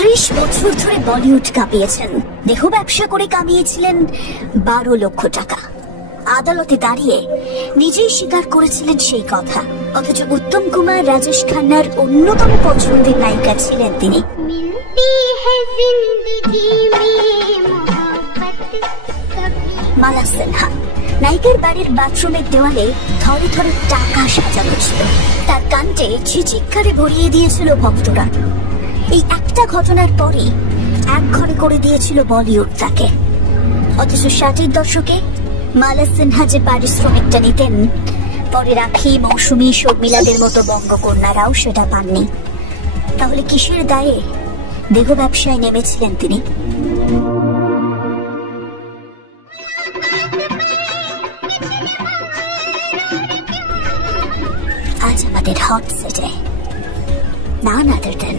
30 বছর ধরে বলিউড কাঁপিয়েছেন। দেহ ব্যবসা করে কামিয়েছিলেন 12 লক্ষ টাকা। আদালতে দাঁড়িয়ে নিজেই স্বীকার করেছিলেন সেই কথা। অথচ উত্তম কুমার, রাজেশ খান্নার অন্যতম পছন্দের নায়িকা ছিলেন তিনি। মালা সিনহা। নায়িকার বাড়ির বাথরুমের দেওয়ালে থরে থরে টাকা সাজানো ছিল। তার কাণ্ডে চিৎকারে ভরিয়ে দিয়েছিল ভক্তরা। এই একটা ঘটনার পরে এক ঘরে করে দিয়েছিল বলিউড তাকে। অথচ 60-এর দশকে মালা সিনহা যে পারিশ্রমিকটা নিতেন, পরে রাখি, মৌসুমী, শর্মিলাদের মতো বঙ্গকন্যারাও সেটা পাননি। তাহলে কিসের দায়ে দেহ ব্যবসায় নেমেছিলেন তিনি? আজ আমাদের হট সেটে none other than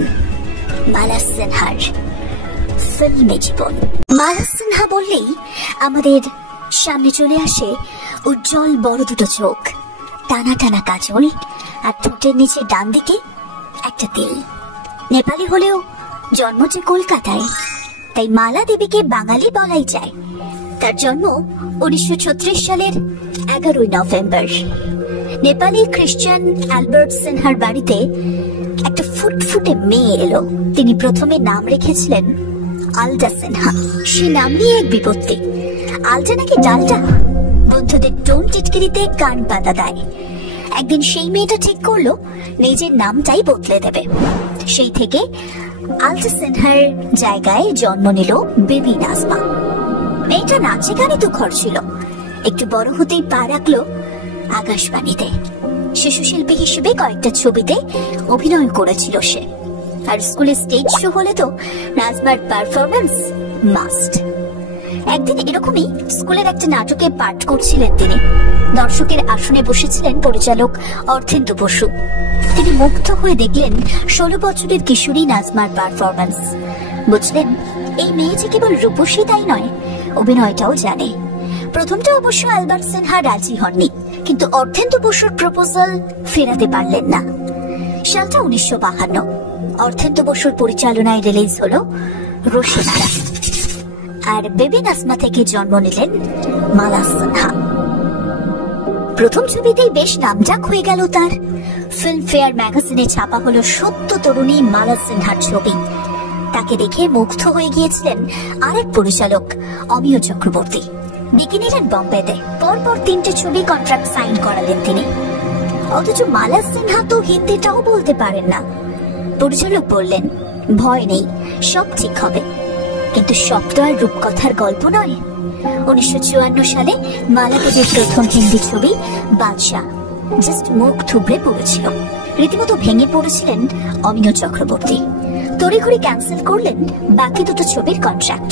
মালা সিনহার ফিল্মি জীবন। মালা সিনহা বললেই আমাদের সামনে চলে আসে উজ্জ্বল বড় দুটো চোখ, টানা টানা কাজল, আর ঠোঁটের নিচে ডান দিকে একটা তিল। নেপালি হলেও জন্ম যে কলকাতায়, তাই মালা দেবীকে বাঙালি বলাই যায়। তার জন্ম 1936 সালের 11 নভেম্বর। নেপালি খ্রিস্টান অ্যালবার্ট সিনহার বাড়িতে একটা ফুটফুটে মেয়ে এলো। তিনি প্রথমে নাম রেখেছিলেন আলটা সিনহা। সে নাম নিয়ে এক বিপত্তি। আলটা নাকি ডালটা। বন্ধুদের টোন টিটকিরিতে কান পাতা দেয়। একদিন সেই মেয়েটা ঠিক করলো নিজের নামটাই বদলে দেবে। সেই থেকে আলটা সিনহার জায়গায় জন্ম নিল বেবি নাজমা। মেয়েটা নাচে গানে তুখর ছিল। একটু বড় হতেই পা রাখলো আকাশবাণীতে। শিশু শিল্পী হিসেবে কয়েকটা ছবিতে অভিনয় করেছিল সে। আর স্কুলে স্টেজ শো হলে তো নাজমার পারফরমেন্স মাস্ট। একদিন এরকমই স্কুলের একটা নাটকে পাঠ করছিলেন তিনি। দর্শকের আসনে বসেছিলেন পরিচালক অর্থেন্দু বসু। তিনি মুগ্ধ হয়ে দেখলেন 16 বছরের কিশোরী নাজমার পারফরমেন্স। বুঝলেন এই মেয়ে যে কেবল রূপসী তাই নয়, অভিনয়টাও জানে। প্রথমটা অবশ্য অ্যালবার্ট সিনহা রাজি হননি, কিন্তু অর্থেন্দু বসুর প্রপোজাল ফেরাতে পারলেন না। সালটা 1952। অর্থেন্দু বসুর পরিচালনায় রিলিজ হলো রোশনারা। আর বেবি নাজমা থেকে জন্ম নিলেন মালা সিনহা। প্রথম ছবিতেই বেশ নামজাক হয়ে গেল তার। ফিল্মফেয়ার ম্যাগাজিনে ছাপা হলো সত্য তরুণী মালা সিনহার ছবি। তাকে দেখে মুগ্ধ হয়ে গিয়েছিলেন আরেক পরিচালক অমিয় চক্রবর্তী। ডেকে নিলেন বম্বেতে। পরপর 3টে ছবি কন্ট্রাক্ট সাইন করালেন তিনি। অথচ মালা সিনহা তো হিন্দিটাও বলতে পারেন না। পরিচালক বললেন, ভয় নেই, সব ঠিক হবে। কিন্তু সব তো আর রূপকথার গল্প নয়। 1954 সালে মালা দেবীর প্রথম হিন্দি ছবি বাদশাহ জাস্ট মুখ থুবড়ে পড়েছিল। রীতিমতো ভেঙে পড়েছিলেন অমিয় চক্রবর্তী। তড়িঘড়ি ক্যান্সেল করলেন বাকি দুটো ছবির কন্ট্রাক্ট।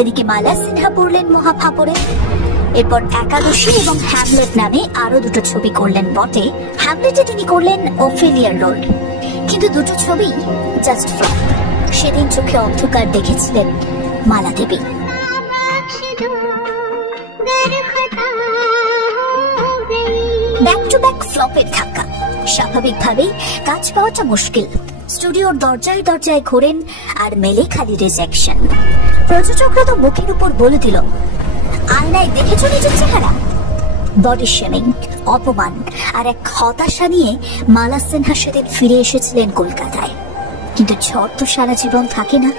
এদিকে মালা সিনহা পড়লেন মহাফাপড়ে। এরপর একাদশী এবং হ্যামলেট নামে আরো দুটো ছবি করলেন বটে। হ্যামলেটে তিনি করলেন ওফেলিয়ার রোল, কিন্তু দুটো ছবি জাস্ট ফ্লপ। সেদিন চোখে অন্ধকার দেখেছিলেন মালা দেবী। ব্যাক টু ব্যাক ফ্লপের ধাক্কা। স্বাভাবিকভাবেই কাজ পাওয়াটা মুশকিল। স্টুডিওর দরজায় দরজায় ঘোরেন আর মেলে খালি রিজেকশন। প্রযোজকরা তো মুখের উপর বলে দিল, আয়নায় দেখেছো নিজের চেহারা। বডি শেমিং, অপমান আর এক হতাশা নিয়ে মালা সিনহা সেদিন ফিরে এসেছিলেন কলকাতায়। কিন্তু ঝড় তো সারা জীবন থাকে না,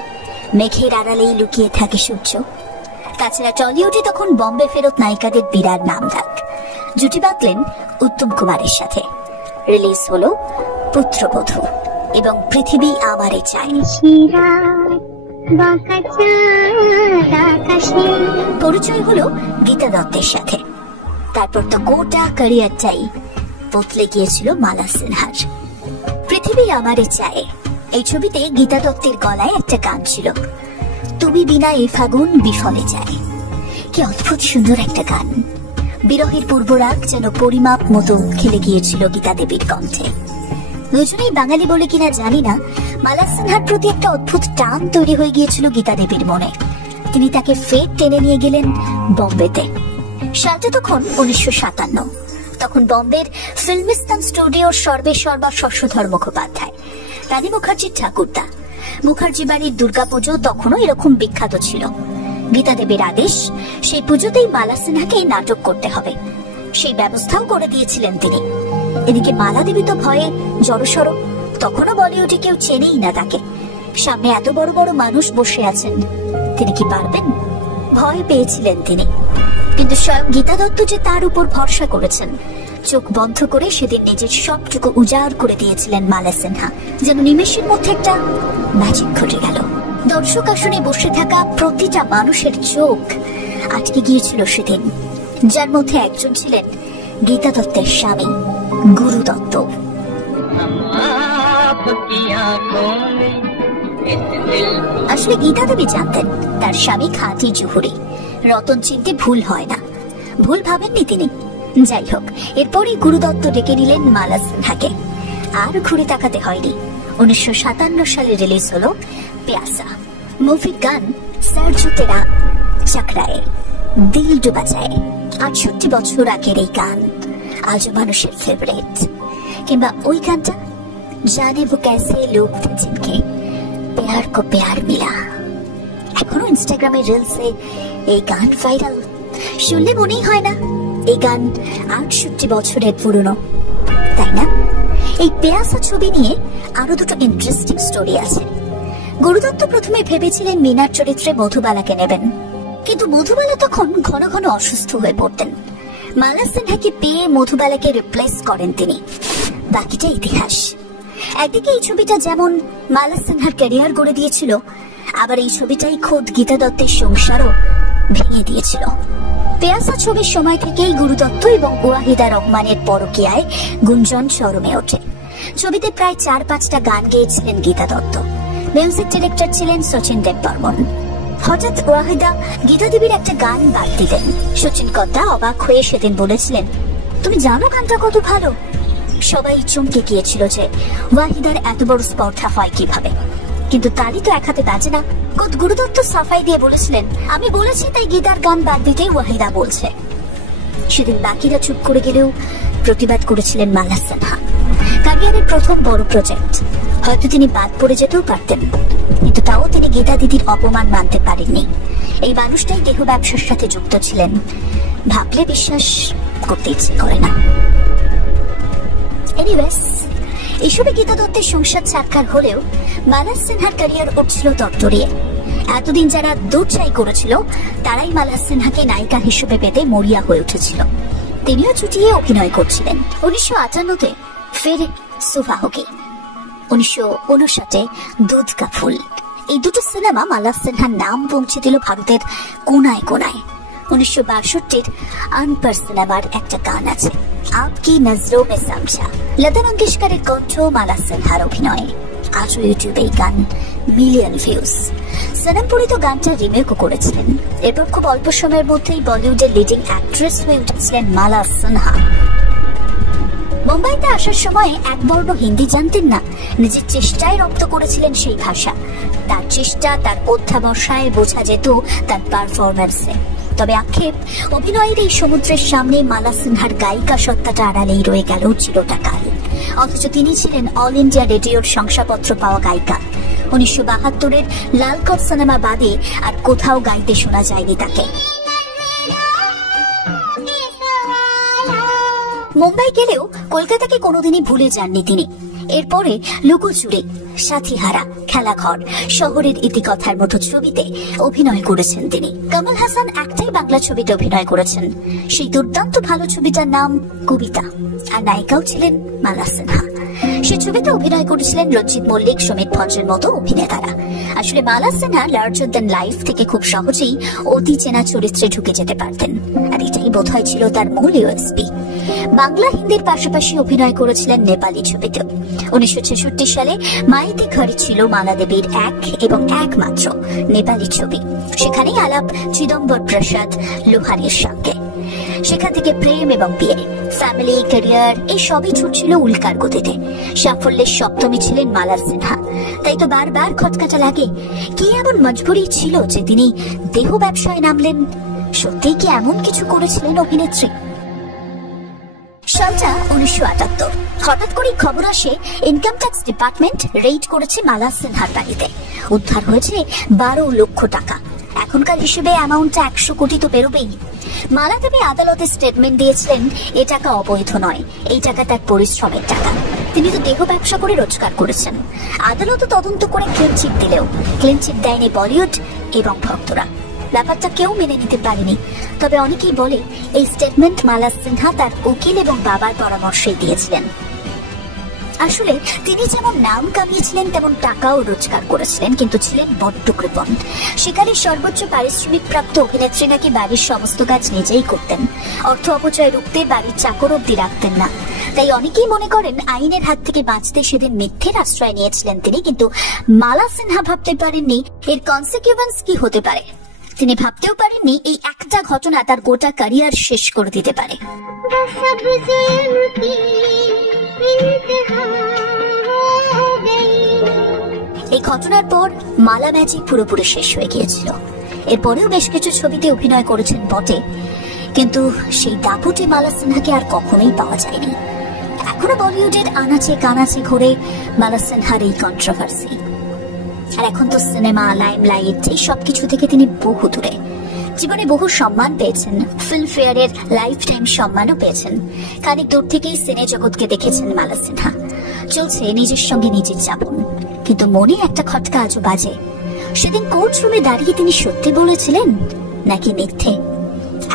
মেঘের আড়ালেই লুকিয়ে থাকে সূর্য। তাছাড়া টলিউডে তখন বম্বে ফেরত নায়িকাদের বিরাট নাম ডাক। জুটি বাঁধলেন উত্তম কুমারের সাথে। রিলিজ হলো পুত্রবধূ এবং পৃথিবী আমারে চাই। পরিচয় হলো গীতা দত্তের সাথে। তারপর তো গোটা ক্যারিয়ারটাই বদলে গিয়েছিল মালা সিনহার। পৃথিবী আমারে চায় এই ছবিতে গীতা দত্তের গলায় একটা গান ছিল, তুমি বিনা এই ফাগুন বিফলে যায়। কি অদ্ভুত সুন্দর একটা গান। বিরহের পূর্বরাগ যেন পরিমাপ মতো খেলে গিয়েছিল গীতা দেবীর কণ্ঠে। দুজনেই বাঙালি বলে কিনা জানি না, মালা সিনহার প্রতি একটা অদ্ভুত টান তৈরি হয়ে গিয়েছিল গীতা দেবীর মনে। তিনি তাকে ফের টেনে নিয়ে গেলেন বম্বেতে। সালটা তখন 1957। তখন বম্বের ফিল্মিস্তান স্টুডিওর সর্বেসর্বা শশধর মুখোপাধ্যায়, রানী মুখার্জির ঠাকুরদা, মুখার্জি বাড়ির দুর্গাপুজো তখনও এরকম বিখ্যাত ছিল। গীতা দেবীর আদেশ, সেই পুজোতেই মালা সিনহাকে নাটক করতে হবে, সেই ব্যবস্থাও করে দিয়েছিলেন তিনি। এদিকে মালা দেবী তো ভয়ে জড়সড়, তখনও বলিউডে কেউ চেনেই না তাকে। সামনে এত বড় বড় মানুষ বসে আছেন, তিনি কি পারবেন? ভয় পেয়েছিলেন তিনি। কিন্তু স্বয়ং গীতা দত্ত যে তার উপর ভরসা করেছেন, চোখ বন্ধ করে সেদিন নিজের সবটুকু উজাড় করে দিয়েছিলেন মালা সিনহা। যেন নিমেষের মধ্যে একটা ম্যাজিক ঘটে গেল। দর্শক আসনে বসে থাকা প্রতিটা মানুষের চোখ আটকে গিয়েছিল সেদিন, যার মধ্যে একজন ছিলেন গীতা দত্তের স্বামী গুরু দত্ত। আসলে গীতা দেবী জানতেন তার স্বামী খাঁটি জুহুরি, রতন চিনতে ভুল হয় না। ভুল ভাবেননি তিনি। যাই হোক, এরপরই গুরু দত্ত ডেকে নিলেন মালা সিনহাকে। আর ঘুরে তাকাতে হয়নি। 1957 সালে রিলিজ হলো প্যাসা। মুভির গান সার্জু তেরা চাকরায়ে দিল ডুবা যায়। 68 বছর আগের এই গান আজও মানুষের ফেভারিট। কিংবা ওই গানটা জানে वो कैसे लोग थे जिनके प्यार को प्यार मिला। এখনো ইনস্টাগ্রামে রিলসে এই গান ভাইরাল। শুনলে মনেই হয় না এই গান 68 বছরের পুরনো, তাই না? এই পেয়াসা ছবি নিয়ে আরো দুটো ইন্টারেস্টিং স্টোরি আছে। গুরুদত্ত প্রথমে ভেবেছিলেন মীনার চরিত্রে মধুবালাকে নেবেন, কিন্তু মধুবালা তখন ঘন ঘন অসুস্থ হয়ে পড়তেন। মালা সিনহাকে পেয়ে মধুবালাকে রিপ্লেস করেন তিনি। বাকিটা ইতিহাস। একদিকে এই ছবিটা যেমন মালা সিনহার ক্যারিয়ার গড়ে দিয়েছিল, আবার এই ছবিটাই খোদ গীতা দত্তের সংসারও ভেঙে দিয়েছিল। পেয়াসা ছবির সময় থেকেই গুরুদত্ত এবং ওয়াহিদা রহমানের পরকীয়ায় গুঞ্জন চরমে ওঠে। ছবিতে প্রায় 4-5টা গান গেয়েছিলেন গীতা দত্ত। মিউজিক ডিরেক্টর ছিলেন সচিন দেববর্মন। হঠাৎ ওয়াহিদা গীতা দেবীর একটা গান বাদ দিলেন। সচিন কর্তা অবাক হয়ে সেদিন বলেছিলেন, তুমি জানো গানটা কত ভালো? সবাই চমকে গিয়েছিল যে ওয়াহিদার এত বড় স্পর্ধা হয় কিভাবে। কিন্তু তারই তো এক হাতে বাজে না। গুরুদত্ত সাফাই দিয়ে বলেছিলেন, আমি বলেছি তাই গীতার গান বাদ দিতে ওয়াহিদা বলছে। সেদিন বাকিরা চুপ করে গেলেও প্রতিবাদ করেছিলেন মালা সিনহা। ক্যারিয়ারের প্রথম বড় প্রজেক্ট, হয়তো তিনি বাদ পড়ে যেতেও পারতেন, কিন্তু তাও তিনি গীতা দিদির অপমান মানতে পারেননি। এই মানুষটাই দেহ ব্যবসার সাথে যুক্ত ছিলেন, ভাবলে বিশ্বাস করতে ইচ্ছে করে না। এনিওয়েজ, এসবে গীতা দত্তের সংসার সাক্ষাৎ হলেও মালা সিনহার ক্যারিয়ার উঠছিল তরতরিয়ে। এতদিন যারা দৌড়চাই করেছিল তারাই মালা সিনহাকে নায়িকা হিসেবে পেতে মরিয়া হয়ে উঠেছিল। তিনিও চুটিয়ে অভিনয় করছিলেন। 1958-তে ফের সুফাহকি, 1959-এ দুধ কা ফুল, এই দুটো সিনেমা মালা সিনহার নাম পৌঁছে দিল ভারতের কোনায় কোনায়। 1962-র আনপার সিনেমার একটা গান আছে, আপকি নজরো মে সমঝা, লতা মঙ্গেশকরের কণ্ঠ, মালা সিনহার অভিনয়। আজও ইউটিউবে এই গান মিলিয়ন ভিউজ। সনমপুরি তো গানটা রিমেকও করেছিলেন। এরপর খুব অল্প সময়ের মধ্যেই বলিউডের লিডিং অ্যাক্ট্রেস হয়ে উঠেছিলেন মালা সিনহা। মুম্বাইতে আসার সময় এক বর্ণ হিন্দি জানতেন না, নিজের চেষ্টায় রপ্ত করেছিলেন সেই ভাষা। তার চেষ্টা, তার অধ্যাবসায় বোঝা যেত তার পারফরম্যান্সে। তবে আক্ষেপ, অভিনয়ের এই সমুদ্রের সামনে মালা সিনহার গায়িকা সত্তাটা আড়ালেই রয়ে গেল চিরটাকাল। অথচ তিনি ছিলেন অল ইন্ডিয়া রেডিওর শংসাপত্র পাওয়া গায়িকা। 1972-এর লালকট সিনেমা বাদে আর কোথাও গাইতে শোনা যায়নি তাকে। মুম্বাই গেলেও কলকাতাকে কোনোদিনই ভুলে যাননি তিনি। এরপরে লুকোচুরি, সাথীহারা, খেলাঘর, শহরের ইতিকথার মতো ছবিতে অভিনয় করেছেন তিনি। কমল হাসান একটাই বাংলা ছবিতে অভিনয় করেছেন, সেই দুর্দান্ত ভালো ছবিটার নাম কবিতা, আর নায়িকাও ছিলেন মালা সিনহা। সে ছবিতে অভিনয় করেছিলেন রঞ্জিত মল্লিক, সুমিত ভঞ্জের মতো অভিনেতারা। আসলে মালা সিনহা লার্জার দ্যান লাইফ থেকে খুব সহজেই অতি চেনা চরিত্রে ঢুকে যেতে পারতেন, আর এটাই বোধহয় ছিল তার মূল ইউএসপি। বাংলা হিন্দির পাশাপাশি অভিনয় করেছিলেন নেপালি ছবিতে। 1966 সালে মাইতি ঘরে ছিল মালা দেবীর এক এবং একমাত্র নেপালি ছবি। সেখানেই আলাপ চিদম্বর প্রসাদ লোহারের সঙ্গে। সেখান থেকে প্রেম এবং বিয়ে, ফ্যামিলি, ক্যারিয়ার, এই সবই ছুটছিল উল্কার গতিতে। সাফল্যের সপ্তমী ছিলেন মালা সিনহা। তাই তো বারবার খটকাটা লাগে, কি এমন মজবুরি ছিল যে তিনি দেহ ব্যবসায় নামলেন? সত্যিই কি এমন কিছু করেছিলেন অভিনেত্রী? সালটা 1978। হঠাৎ করে খবর আসে ইনকাম ট্যাক্স ডিপার্টমেন্ট রেইড করেছে মালা সিনহার বাড়িতে। উদ্ধার হয়েছে 12 লক্ষ টাকা। এখনকার হিসেবে অ্যামাউন্টটা 100 কোটি তো বেরোবেই। মালা দেবী আদালতে স্টেটমেন্ট দিয়েছিলেন এ টাকা অবৈধ নয়, এই টাকা তার পরিশ্রমের টাকা। তিনি তো দেহ ব্যবসা করে রোজগার করেছেন। আদালত তদন্ত করে ক্লিন চিট দিলেও ক্লিন চিট দেয়নি বলিউড এবং ভক্তরা। ব্যাপারটা কেউ মেনে নিতে পারেনি। তবে অনেকেই বলে এই স্টেটমেন্ট মালা সিনহা তার উকিল এবং বাবার পরামর্শেই দিয়েছিলেন। আসলে তিনি যেমন নাম কামিয়েছিলেন তেমন টাকাও রোজগার করেছিলেন, কিন্তু ছিলেন বড্ড কৃপণ। শিকারের সর্বোচ্চ পারিশ্রমিক প্রাপ্ত অভিনেত্রী নাকি বাড়ির সমস্ত কাজ নিজেই করতেন। অর্থ অপচয় রুখতে বাড়ির চাকর অব্দি রাখতেন না। তাই অনেকেই মনে করেন আইনের হাত থেকে বাঁচতে সেদিন মিথ্যের আশ্রয় নিয়েছিলেন তিনি। কিন্তু মালা সিনহা ভাবতে পারেননি এর কনসিকুয়েন্স কি হতে পারে। তিনি ভাবতেও পারেননি এই একটা ঘটনা তার গোটা ক্যারিয়ার শেষ করে দিতে পারে। এই ঘটনার পর মালা ম্যাজিক পুরোপুরি শেষ হয়ে গিয়েছিল। এরপরেও বেশ কিছু ছবিতে অভিনয় করেছেন বটে, কিন্তু সেই দাপুটে মালা সিনহাকে আর কখনোই পাওয়া যায়নি। এখনো বলিউডের আনাচে কানাচে ঘুরে মালা সিনহার এই কন্ট্রোভার্সি। আর এখন তো সিনেমা, লাইমলাইট এই সবকিছু থেকে তিনি বহু দূরে। জীবনে বহু সম্মান পেয়েছেন, ফিল্ম ফেয়ারের লাইফ টাইম সম্মানও পেয়েছেন। খানিক দূর থেকেই সিনে জগৎকে দেখেছেন মালা সিনহা। চলছে নিজের সঙ্গে নিজের যাপন, কিন্তু মনে একটা খটকা আজও বাজে। সেদিন কোর্ট রুমে দাঁড়িয়ে তিনি সত্যি বলেছিলেন নাকি মিথ্যে?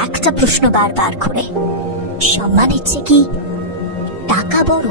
একটা প্রশ্ন বারবার করে, সম্মান ইচ্ছে কি টাকা বড়?